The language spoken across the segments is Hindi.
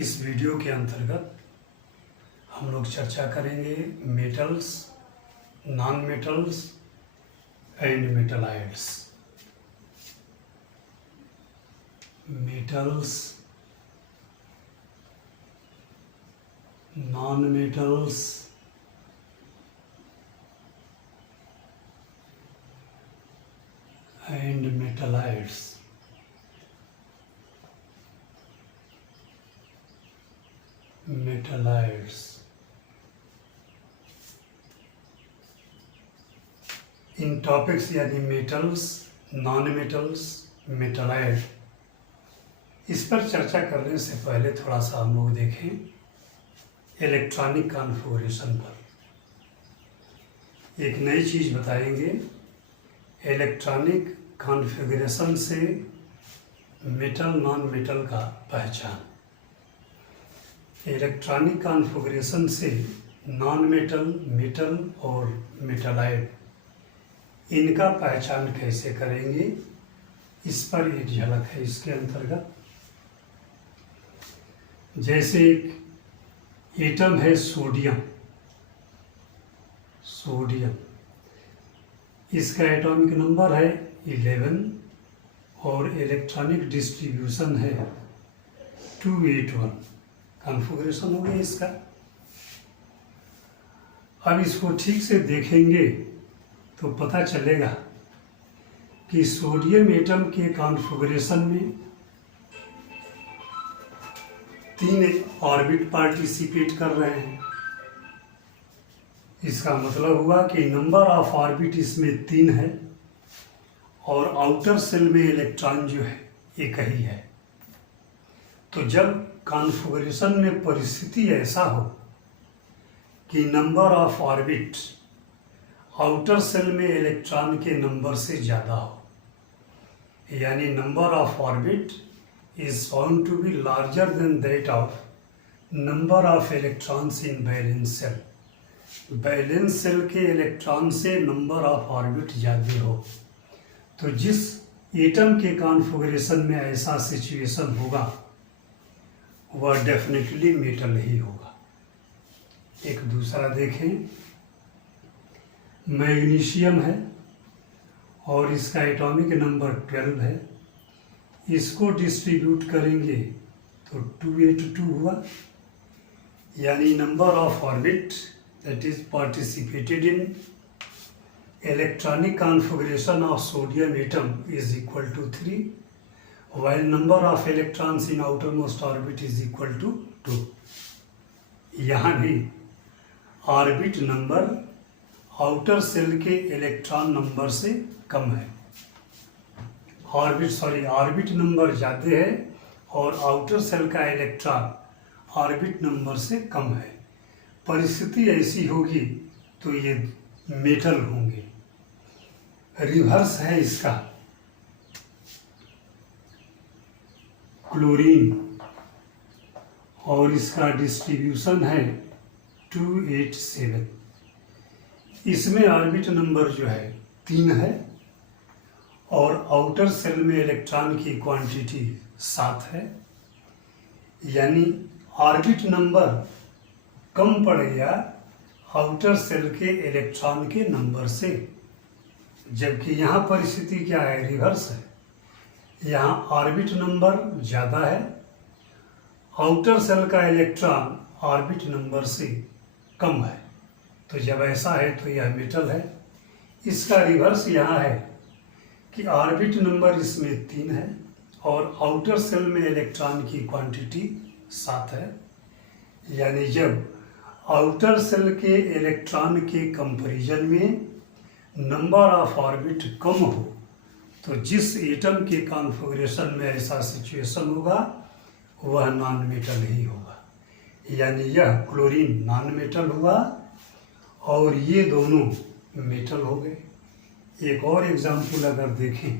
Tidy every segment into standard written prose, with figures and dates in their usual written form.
इस वीडियो के अंतर्गत हम लोग चर्चा करेंगे metals, non metals and metalloids. Metals, non metals and metalloids. Metalloids इन टॉपिक्स यानी मेटल्स, नॉन मेटल्स, मेटलाइड, इस पर चर्चा करने से पहले थोड़ा सा हम लोग देखें इलेक्ट्रॉनिक कॉन्फ़िगरेशन पर। एक नई चीज़ बताएंगे, इलेक्ट्रॉनिक कॉन्फ़िगरेशन से मेटल नॉन मेटल का पहचान। इलेक्ट्रॉनिक कॉन्फ़िगरेशन से नॉन मेटल, मेटल और मेटलाइड, इनका पहचान कैसे करेंगे, इस पर एक झलक है इसके अंतर्गत। जैसे एक एटम है सोडियम, इसका एटॉमिक नंबर है 11 और इलेक्ट्रॉनिक डिस्ट्रीब्यूशन है 281। कॉन्फ़िगरेशन हो गया इसका। अब इसको ठीक से देखेंगे तो पता चलेगा कि सोडियम एटम के कॉन्फ़िगरेशन में 3 ऑर्बिट पार्टिसिपेट कर रहे हैं। इसका मतलब हुआ कि नंबर ऑफ ऑर्बिट इसमें 3 है और आउटर सेल में इलेक्ट्रॉन जो है एक ही है। तो जब कॉन्फ़िगरेशन में परिस्थिति ऐसा हो कि number of orbit outer shell में इलेक्ट्रॉन के नंबर से ज़्यादा हो, यानी number of orbit is found to be larger than that of number of electrons in valence shell. Valence shell के इलेक्ट्रॉन से नंबर ऑफ ऑर्बिट ज़्यादा हो, तो जिस एटम के कॉन्फ़िगरेशन में ऐसा सिचुएशन होगा वह डेफिनेटली मेटल ही होगा। एक दूसरा देखें, मैग्नीशियम है और इसका एटॉमिक नंबर 12 है। इसको डिस्ट्रीब्यूट करेंगे तो 282 हुआ, यानी number of orbit that is participated in electronic configuration of sodium atom is equal to 3, while number of electrons in outermost orbit is equal to 2। यहाँ भी ऑर्बिट नंबर आउटर सेल के इलेक्ट्रॉन नंबर से कम है। ऑर्बिट नंबर ज़्यादा है और आउटर सेल का इलेक्ट्रॉन ऑर्बिट नंबर से कम है। परिस्थिति ऐसी होगी तो ये मेटल होंगे। रिवर्स है इसका, क्लोरीन, और इसका डिस्ट्रीब्यूशन है 287। इसमें ऑर्बिट नंबर जो है 3 है और आउटर सेल में इलेक्ट्रॉन की क्वांटिटी 7 है, यानी ऑर्बिट नंबर कम पड़ गया आउटर सेल के इलेक्ट्रॉन के नंबर से। जबकि यहाँ परिस्थिति क्या है, रिवर्स है। यहाँ ऑर्बिट नंबर ज़्यादा है, आउटर सेल का इलेक्ट्रॉन ऑर्बिट नंबर से कम है। तो जब ऐसा है तो यह मेटल है। इसका रिवर्स यहाँ है कि ऑर्बिट नंबर इसमें 3 है और आउटर सेल में इलेक्ट्रॉन की क्वांटिटी 7 है, यानी जब आउटर सेल के इलेक्ट्रॉन के कंपैरिजन में नंबर ऑफ ऑर्बिट कम हो तो जिस एटम के कॉन्फ़िगरेशन में ऐसा सिचुएशन होगा वह नॉन मेटल ही होगा, यानी यह क्लोरीन नॉन मेटल हुआ और ये दोनों मेटल हो गए। एक और एग्जाम्पल अगर देखें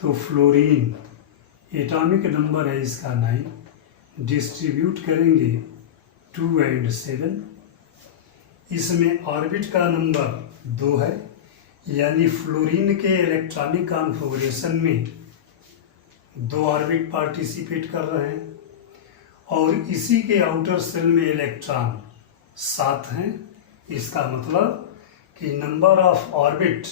तो फ्लोरीन, एटॉमिक नंबर है इसका 9, डिस्ट्रीब्यूट करेंगे 2 और 7। इसमें ऑर्बिट का नंबर 2 है, यानी फ्लोरीन के इलेक्ट्रॉनिक कॉन्फ़िगरेशन में 2 ऑर्बिट पार्टिसिपेट कर रहे हैं और इसी के आउटर सेल में इलेक्ट्रॉन 7 हैं। इसका मतलब कि number of orbit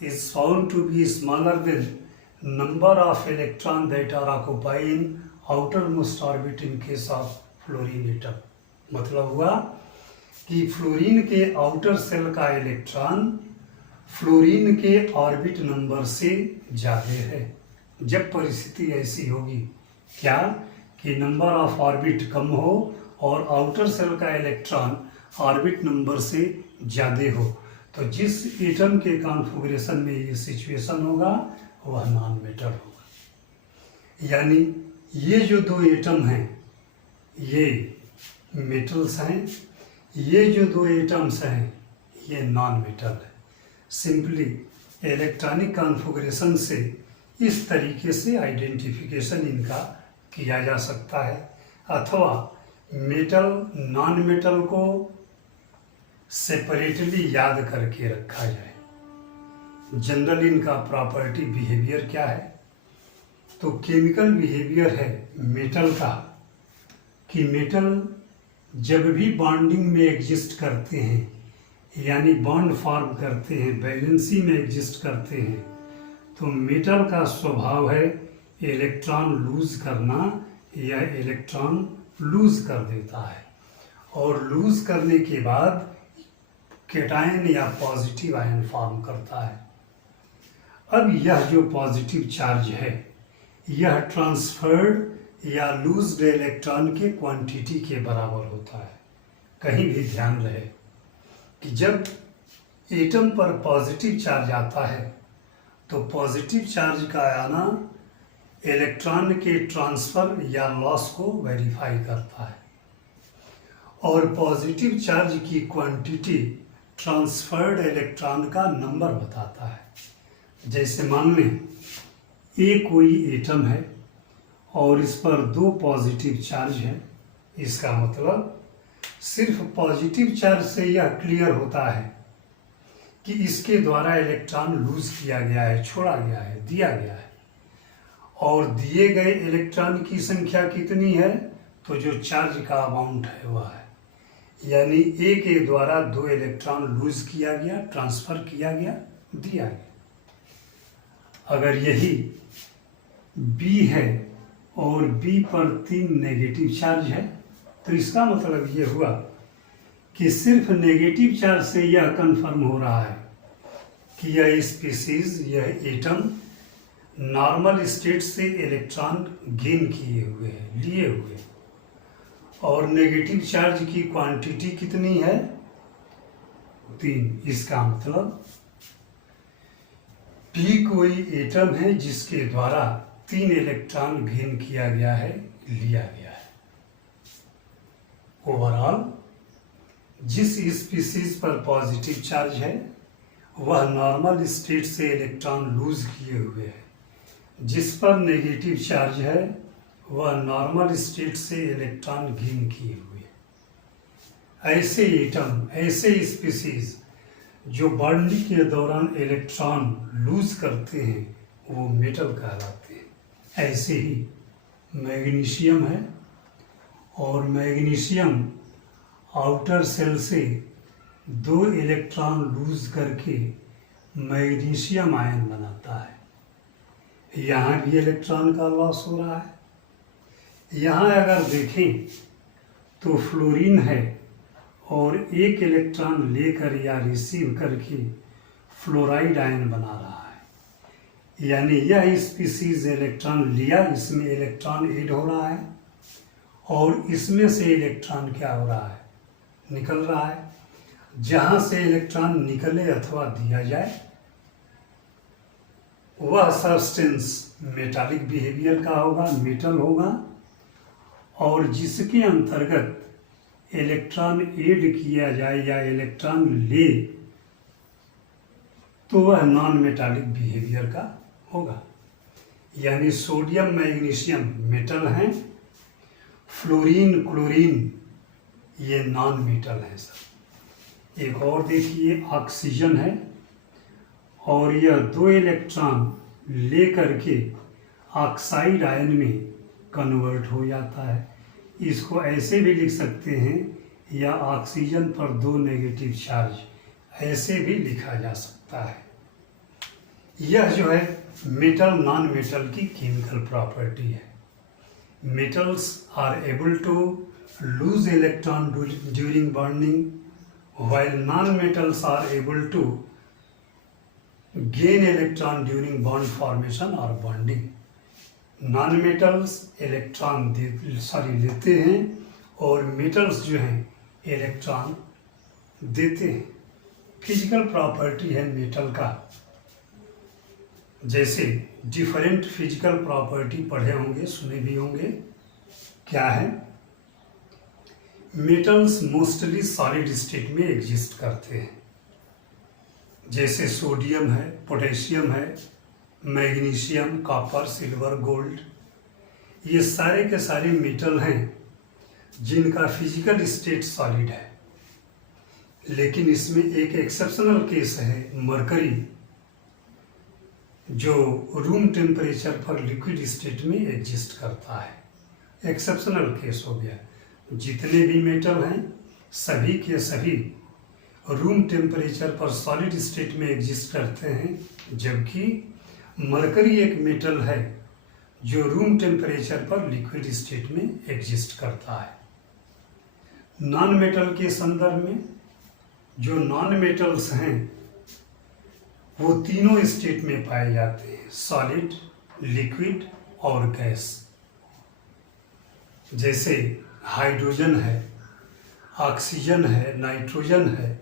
is found to be smaller than number of electron that are occupy in outer most orbit in case of fluorine atom. मतलब हुआ कि फ्लोरीन के आउटर सेल का इलेक्ट्रॉन फ्लोरीन के ऑर्बिट नंबर से ज़्यादा है। जब परिस्थिति ऐसी होगी क्या कि नंबर ऑफ ऑर्बिट कम हो और आउटर सेल का इलेक्ट्रॉन ऑर्बिट नंबर से ज़्यादा हो, तो जिस एटम के कॉन्फ़िगरेशन में ये सिचुएशन होगा वह नॉन मेटल होगा। यानी ये जो दो एटम हैं ये मेटल्स हैं, ये जो दो एटम्स हैं ये नॉन मेटल है। सिंपली इलेक्ट्रॉनिक कॉन्फ़िगरेशन से इस तरीके से आइडेंटिफिकेशन इनका किया जा सकता है, अथवा मेटल नॉन मेटल को सेपरेटली याद करके रखा जाए। जनरल इनका प्रॉपर्टी बिहेवियर क्या है, तो केमिकल बिहेवियर है मेटल का कि मेटल जब भी बॉन्डिंग में एग्जिस्ट करते हैं, यानी बॉन्ड फॉर्म करते हैं, वैलेंसी में एग्जिस्ट करते हैं, तो मेटल का स्वभाव है इलेक्ट्रॉन लूज करना या इलेक्ट्रॉन लूज कर देता है, और लूज करने के बाद कैटायन या पॉजिटिव आयन फॉर्म करता है। अब यह जो पॉजिटिव चार्ज है यह ट्रांसफर्ड या लूज्ड इलेक्ट्रॉन के क्वांटिटी के बराबर होता है। कहीं भी ध्यान रहे कि जब एटम पर पॉजिटिव चार्ज आता है तो पॉजिटिव चार्ज का आना इलेक्ट्रॉन के ट्रांसफ़र या लॉस को वेरीफाई करता है, और पॉजिटिव चार्ज की क्वांटिटी ट्रांसफर्ड इलेक्ट्रॉन का नंबर बताता है। जैसे मान लें ए कोई एटम है और इस पर 2 पॉजिटिव चार्ज है, इसका मतलब सिर्फ पॉजिटिव चार्ज से यह क्लियर होता है कि इसके द्वारा इलेक्ट्रॉन लूज किया गया है, छोड़ा गया है, दिया गया है, और दिए गए इलेक्ट्रॉन की संख्या कितनी है, तो जो चार्ज का अमाउंट है वह है, यानी ए के द्वारा 2 इलेक्ट्रॉन लूज किया गया, ट्रांसफ़र किया गया, दिया गया। अगर यही बी है और बी पर 3 नेगेटिव चार्ज है, तो इसका मतलब ये हुआ कि सिर्फ नेगेटिव चार्ज से यह कंफर्म हो रहा है कि यह स्पीसीज, यह एटम नॉर्मल स्टेट से इलेक्ट्रॉन गेन किए हुए हैं, लिए हुए, और नेगेटिव चार्ज की क्वांटिटी कितनी है, 3। इसका मतलब पी कोई एटम है जिसके द्वारा 3 इलेक्ट्रॉन गेन किया गया है, लिया गया है। ओवरऑल जिस स्पीसीज पर पॉजिटिव चार्ज है वह नॉर्मल स्टेट से इलेक्ट्रॉन लूज किए हुए है, जिस पर नेगेटिव चार्ज है वह नॉर्मल स्टेट से इलेक्ट्रॉन गेन किए हुए। ऐसे एटम, ऐसे स्पीसीज जो बॉन्डिंग के दौरान इलेक्ट्रॉन लूज करते हैं वो मेटल कहलाते हैं। ऐसे ही मैग्नीशियम है, और मैग्नीशियम आउटर सेल से 2 इलेक्ट्रॉन लूज करके मैग्नीशियम आयन बनाता है। यहाँ भी इलेक्ट्रॉन का लॉस हो रहा है। यहाँ अगर देखें तो फ्लोरीन है और 1 इलेक्ट्रॉन लेकर या रिसीव करके फ्लोराइड आयन बना रहा है, यानी यह स्पीसीज इलेक्ट्रॉन लिया, इसमें इलेक्ट्रॉन ऐड हो रहा है, और इसमें से इलेक्ट्रॉन क्या हो रहा है, निकल रहा है। जहाँ से इलेक्ट्रॉन निकले अथवा दिया जाए वह सब्सटेंस मेटालिक बिहेवियर का होगा, मेटल होगा, और जिसके अंतर्गत इलेक्ट्रॉन ऐड किया जाए या इलेक्ट्रॉन ले तो वह नॉन मेटालिक बिहेवियर का होगा। यानी सोडियम मैग्नीशियम मेटल हैं, फ्लोरीन क्लोरीन ये नॉन मेटल है सर। एक और देखिए ऑक्सीजन है और यह 2 इलेक्ट्रॉन ले करके ऑक्साइड आयन में कन्वर्ट हो जाता है, इसको ऐसे भी लिख सकते हैं, या ऑक्सीजन पर 2 नेगेटिव चार्ज, ऐसे भी लिखा जा सकता है। यह जो है मेटल नॉन मेटल की केमिकल प्रॉपर्टी है। Metals are able to lose electron during burning, while non-metals are able to gain electron during bond formation or bonding. Non-metals electron लेते हैं और मेटल्स जो हैं इलेक्ट्रॉन देते हैं। फिजिकल प्रॉपर्टी है मेटल का। जैसे डिफरेंट फिजिकल प्रॉपर्टी पढ़े होंगे, सुने भी होंगे। क्या है? मेटल्स मोस्टली सॉलिड स्टेट में एग्जिस्ट करते हैं, जैसे सोडियम है, पोटेशियम है, मैग्नीशियम, कॉपर, सिल्वर, गोल्ड। ये सारे के सारे मेटल हैं जिनका फिजिकल स्टेट सॉलिड है। लेकिन इसमें एक एक्सेप्शनल केस है, मरकरी, जो रूम टेम्परेचर पर लिक्विड स्टेट में एग्जिस्ट करता है। एक्सेप्शनल केस हो गया। जितने भी मेटल हैं सभी के सभी रूम टेम्परेचर पर सॉलिड स्टेट में एग्जिस्ट करते हैं, जबकि मरकरी एक मेटल है जो रूम टेम्परेचर पर लिक्विड स्टेट में एग्जिस्ट करता है। नॉन मेटल के संदर्भ में जो नॉन मेटल्स हैं वो तीनों स्टेट में पाए जाते हैं, सॉलिड, लिक्विड और गैस। जैसे हाइड्रोजन है, ऑक्सीजन है, नाइट्रोजन है,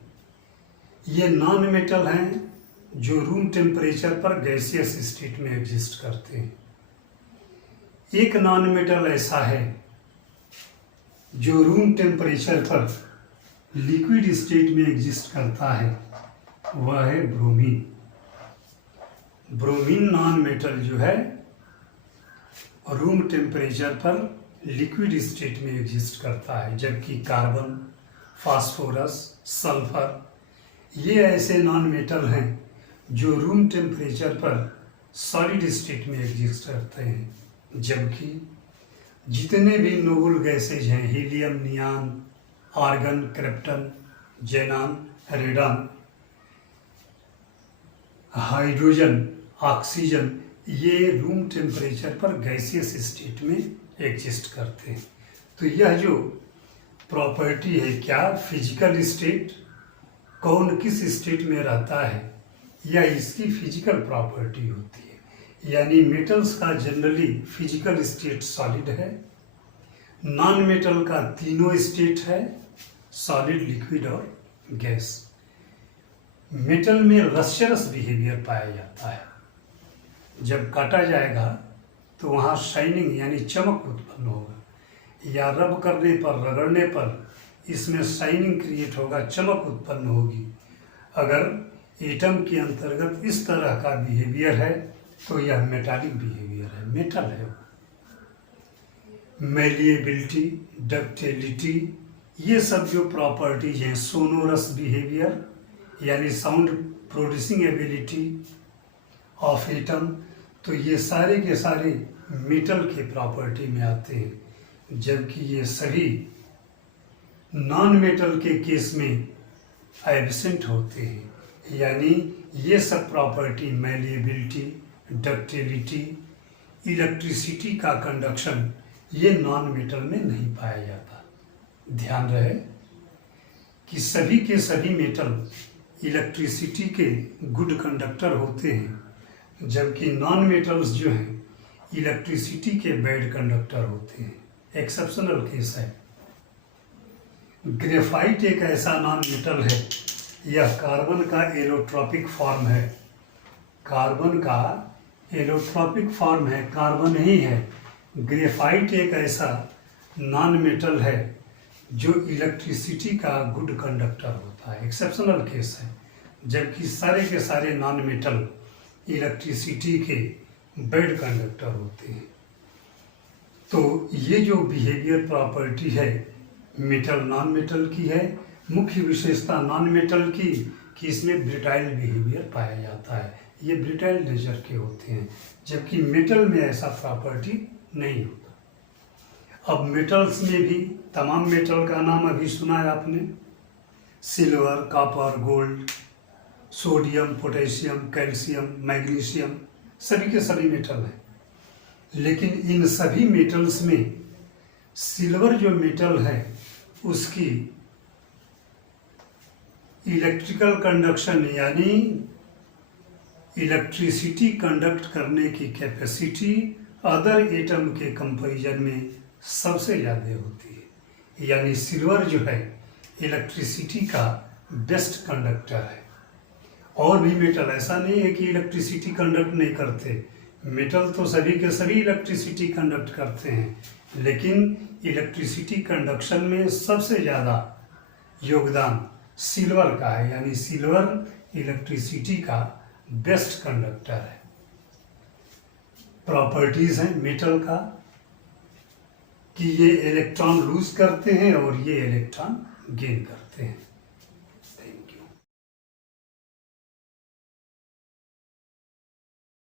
ये नॉन मेटल हैं जो रूम टेम्परेचर पर गैसियस स्टेट में एग्जिस्ट करते हैं। एक नॉन मेटल ऐसा है जो रूम टेम्परेचर पर लिक्विड स्टेट में एग्जिस्ट करता है, वह है ब्रोमीन। ब्रोमीन नॉन मेटल जो है रूम टेम्परेचर पर लिक्विड स्टेट में एग्जिस्ट करता है, जबकि कार्बन, फास्फोरस, सल्फर ये ऐसे नॉन मेटल हैं जो रूम टेम्परेचर पर सॉलिड स्टेट में एग्जिस्ट करते हैं। जबकि जितने भी नोबल गैसेज हैं, helium, नियान, argon, krypton, जेनान, radon, hydrogen, oxygen, ये रूम टेम्परेचर पर गैसियस स्टेट में एग्जिस्ट करते हैं। तो यह जो प्रॉपर्टी है, क्या फिजिकल स्टेट, कौन किस स्टेट में रहता है, यह इसकी फिजिकल प्रॉपर्टी होती है। यानी मेटल्स का जनरली फिजिकल स्टेट सॉलिड है, नॉन मेटल का तीनों स्टेट है, सॉलिड, लिक्विड और गैस। मेटल में रस्चरस बिहेवियर पाया जाता है। जब काटा जाएगा तो वहाँ शाइनिंग यानी चमक उत्पन्न होगा, या रब करने पर, रगड़ने पर इसमें शाइनिंग क्रिएट होगा, चमक उत्पन्न होगी। अगर एटम के अंतर्गत इस तरह का बिहेवियर है तो यह मेटालिक बिहेवियर है, मेटल है। मेलिएबिलिटी, डक्टिलिटी, ये सब जो प्रॉपर्टीज हैं, सोनोरस बिहेवियर यानी sound producing ability of atom, तो ये सारे के सारे मेटल के प्रॉपर्टी में आते हैं। जबकि ये सभी नॉन मेटल के केस में एब्सेंट होते हैं, यानी ये सब प्रॉपर्टी, मैलिएबिलिटी, डक्टिलिटी, इलेक्ट्रिसिटी का कंडक्शन, ये नॉन मेटल में नहीं पाया जाता। ध्यान रहे कि सभी के सभी मेटल इलेक्ट्रिसिटी के गुड कंडक्टर होते हैं, जबकि नॉन मेटल्स जो हैं इलेक्ट्रिसिटी के बैड कंडक्टर होते हैं। एक्सेप्शनल केस है। ग्रेफाइट एक ऐसा नॉन मेटल है, यह कार्बन का एलोट्रॉपिक फॉर्म है। कार्बन का एलोट्रॉपिक फॉर्म है, कार्बन ही है। ग्रेफाइट एक ऐसा नॉन मेटल है जो इलेक्ट्रिसिटी का गुड कंडक्टर होता है। एक्सेप्शनल केस है। जबकि सारे के सारे नॉन मेटल इलेक्ट्रिसिटी के बैड कंडक्टर होते हैं। तो ये जो बिहेवियर प्रॉपर्टी है मेटल नॉन मेटल की है। मुख्य विशेषता नॉन मेटल की कि इसमें ब्रिटाइल बिहेवियर पाया जाता है, ये ब्रिटाइल नेचर के होते हैं, जबकि मेटल में ऐसा प्रॉपर्टी नहीं होता। अब मेटल्स में भी तमाम मेटल का नाम अभी सुना है आपने, silver, copper, gold, sodium, potassium, calcium, magnesium, सभी के सभी मेटल हैं। लेकिन इन सभी मेटल्स में सिल्वर जो मेटल है उसकी इलेक्ट्रिकल कंडक्शन यानी इलेक्ट्रिसिटी कंडक्ट करने की कैपेसिटी अदर एटम के कंपैरिजन में सबसे ज़्यादा होती है। यानी सिल्वर जो है इलेक्ट्रिसिटी का बेस्ट कंडक्टर है। और भी मेटल ऐसा नहीं है कि इलेक्ट्रिसिटी कंडक्ट नहीं करते, मेटल तो सभी के सभी इलेक्ट्रिसिटी कंडक्ट करते हैं, लेकिन इलेक्ट्रिसिटी कंडक्शन में सबसे ज़्यादा योगदान सिल्वर का है। यानी सिल्वर इलेक्ट्रिसिटी का बेस्ट कंडक्टर है। प्रॉपर्टीज हैं मेटल का कि ये इलेक्ट्रॉन लूज करते हैं और ये इलेक्ट्रॉन गेन करते हैं।